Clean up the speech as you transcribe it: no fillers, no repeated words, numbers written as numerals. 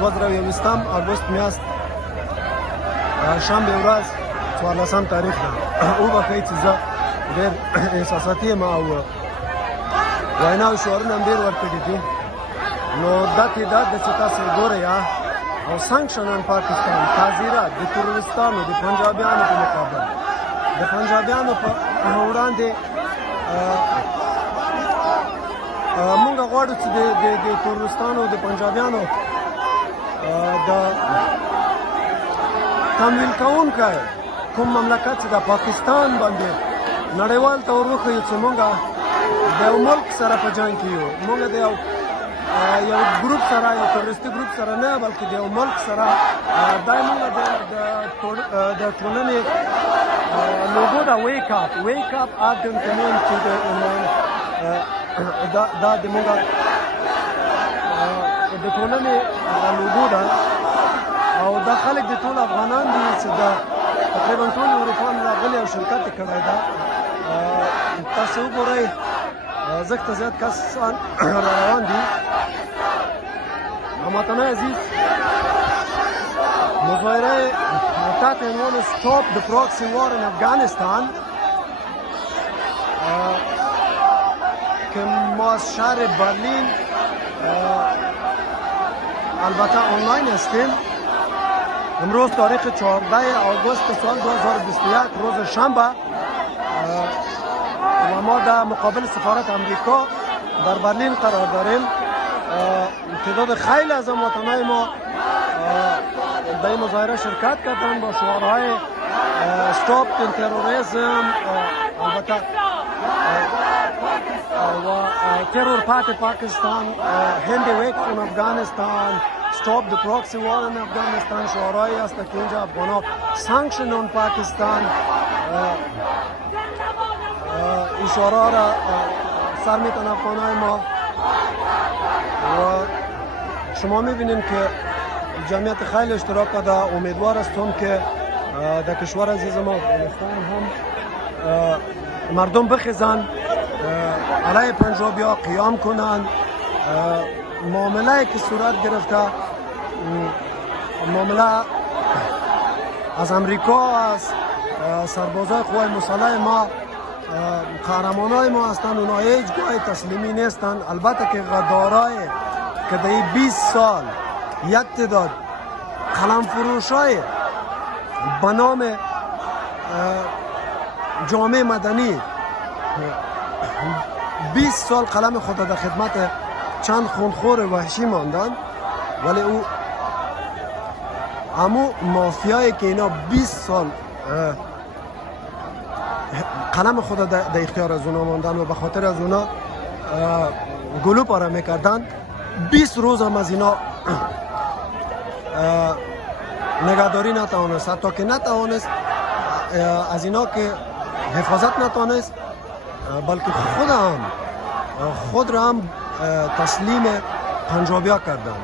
20 آگوست میاست شنبه ورځ 14 تاریخ ده. او به چیزا ډېر احساساتي ما و وینا او شعارونه هم ډېر ورکړي دي. نو دا تعداد د چې تاسو ګورئ او سانکشن آن پاکستان تعزیرات د تروریستانو د پنجابیانو په مقابل د پنجابیانو په وړاندې مونږ غواړو چې د تروریستانو د پنجابیانو د تمویل کوونکی کوم مملکت چې د پاکستان باندې نړیوال ته ور وښیو چې مونږ د یو ملک سره په جنګ کې یو. مونږ د یو ګروپ سره یو تروریستي ګروپ سره نه بلکې د یو ملک سره دا مونږ د ټولنې لوګو ده ویک اپ افغان کمیونټي دا د مونږ د ټولنې لوګو ده او دا خلک د ټول افغانان دي چې دا تقریبا ټول اروپا نه راغلي او شرکت یې کړی ده. تاسو وګورئ زښت زیات کسان را روان دي. هموطنان عزیز مظاهره تحت عنوان Stop the Proxy War in Afghanistan که ما از شهر برلین البته آنلاین هستیم. امروز تاریخ 14 آگوست سال 2021 روز شنبه و ما در مقابل سفارت امریکا در برلین قرار داریم. تعداد خیلی از هموطنان ما در این مظاهره شرکت کردند با شعارهای Stop the Terrorism البته و Terror Party Pakistan Hindi Wake from Afghanistan Stop the Proxy War in Afghanistan شعارهایی است که اینجا افغان‌ها Sanction on Pakistan این شعارها را سر میتن افغان‌های ما و شما میبینید که جمعیت خیلی اشتراک کرده. امیدوار هستم که در کشور عزیز ما افغانستان هم مردم بخیزن علیه پنجابی‌ها قیام کنند. معامله که صورت گرفته معامله از امریکا از سربازای قوای مسلح ما قهرمانای ما هستند. اونا هیچ گاه تسلیمی نیستند. البته که غدارای که در 20 سال یک تعداد قلم فروشای به نام جامعه مدنی 20 سال قلم خود در خدمت چند خونخور وحشی ماندن، ولی او همو مافیایی که اینا 20 سال قلم خود در اختیار از اونا ماندن و به خاطر از اونا گلو پاره میکردن، 20 روز هم از اینا نگهداری نتوانست، حتی که نتوانست از اینا که حفاظت نتوانست بلکه خود را هم تسلیم پنجابی ها کردن.